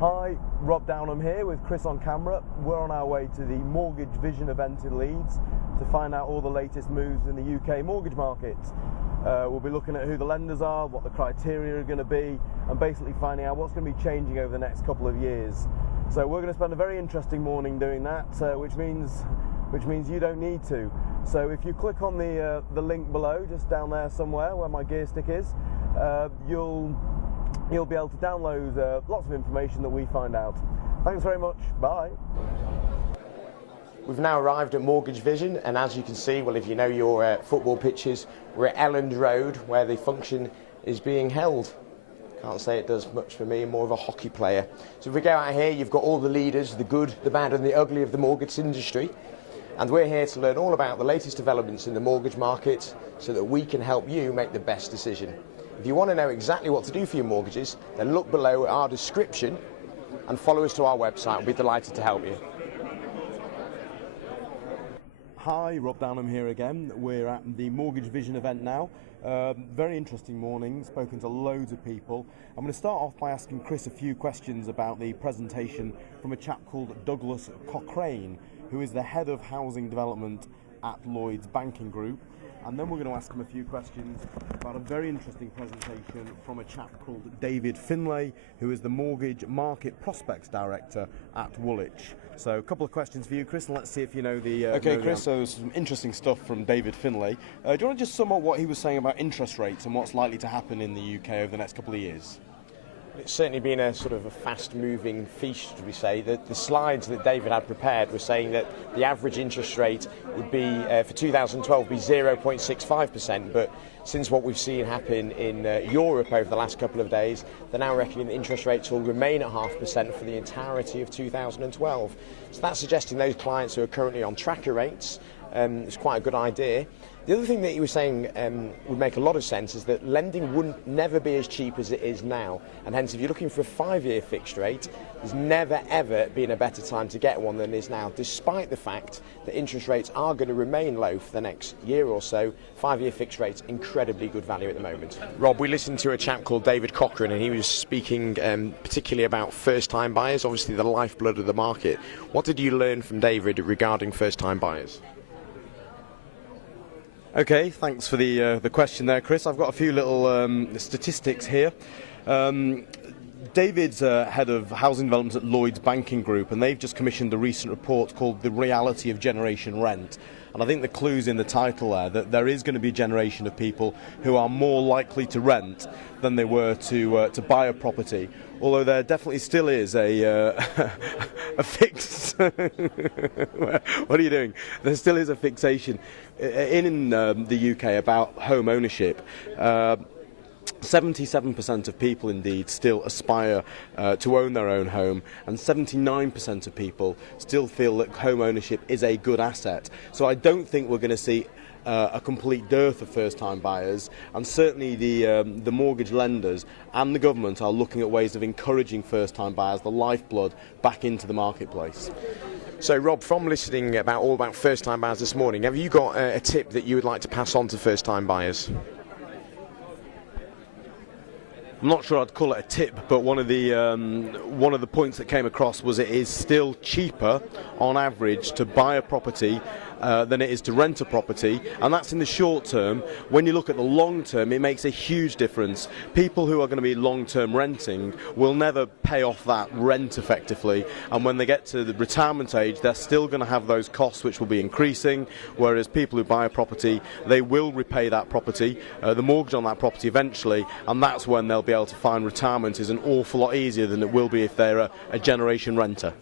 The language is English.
Hi, Rob Downham here with Chris on camera. We're on our way to the Mortgage Vision event in Leeds to find out all the latest moves in the UK mortgage market. We'll be looking at who the lenders are, what the criteria are going to be, and basically finding out what's going to be changing over the next couple of years. So we're going to spend a very interesting morning doing that, which means you don't need to. So if you click on the link below, just down there somewhere where my gear stick is, you'll be able to download lots of information that we find out. Thanks very much. Bye. We've now arrived at Mortgage Vision, and as you can see, well, if you know your football pitches, we're at Elland Road, where the function is being held. Can't say it does much for me, I'm more of a hockey player. So if we go out here, you've got all the leaders, the good, the bad and the ugly of the mortgage industry. And we're here to learn all about the latest developments in the mortgage market so that we can help you make the best decision. If you want to know exactly what to do for your mortgages, then look below at our description and follow us to our website. We'll be delighted to help you. Hi, Rob Downham here again. We're at the Mortgage Vision event now. Very interesting morning, spoken to loads of people. I'm going to start off by asking Chris a few questions about the presentation from a chap called Douglas Cochrane, who is the head of housing development at Lloyds Banking Group. And then we're going to ask him a few questions about a very interesting presentation from a chap called David Finlay, who is the Mortgage Market Prospects Director at Woolwich. So a couple of questions for you, Chris, and let's see if you know the... Okay, Chris, so some interesting stuff from David Finlay. Do you want to just sum up what he was saying about interest rates and what's likely to happen in the UK over the next couple of years? It's certainly been a sort of a fast-moving feast, should we say. The slides that David had prepared were saying that the average interest rate would be, for 2012, be 0.65%, but since what we've seen happen in Europe over the last couple of days, they're now reckoning that interest rates will remain at 0.5% for the entirety of 2012. So that's suggesting those clients who are currently on tracker rates, it's quite a good idea. The other thing that he was saying would make a lot of sense is that lending wouldn't never be as cheap as it is now, and hence if you're looking for a 5-year fixed rate, there's never ever been a better time to get one than is now, despite the fact that interest rates are going to remain low for the next year or so. 5-year fixed rates, incredibly good value at the moment. Rob, we listened to a chap called David Cochrane, and he was speaking particularly about first-time buyers, obviously the lifeblood of the market. What did you learn from David regarding first-time buyers? Okay, thanks for the question there, Chris. I've got a few little statistics here. David's head of housing development at Lloyds Banking Group, and they've just commissioned a recent report called The Reality of Generation Rent. And I think the clue's in the title there, that there is going to be a generation of people who are more likely to rent than they were to buy a property. Although there definitely still is a fix. What are you doing? There still is a fixation in the UK about home ownership. 77% of people indeed still aspire to own their own home, and 79% of people still feel that home ownership is a good asset. So I don't think we're going to see a complete dearth of first-time buyers, and certainly the mortgage lenders and the government are looking at ways of encouraging first-time buyers, the lifeblood, back into the marketplace. So Rob, from listening all about first-time buyers this morning, have you got a tip that you would like to pass on to first-time buyers? I'm not sure I'd call it a tip, but one of the points that came across was it is still cheaper on average to buy a property than it is to rent a property, and that's in the short term. When you look at the long term, it makes a huge difference. People who are going to be long-term renting will never pay off that rent effectively, and when they get to the retirement age, they're still going to have those costs which will be increasing, whereas people who buy a property, they will repay that property, the mortgage on that property eventually, and that's when they'll be able to find retirement is an awful lot easier than it will be if they're a generation renter.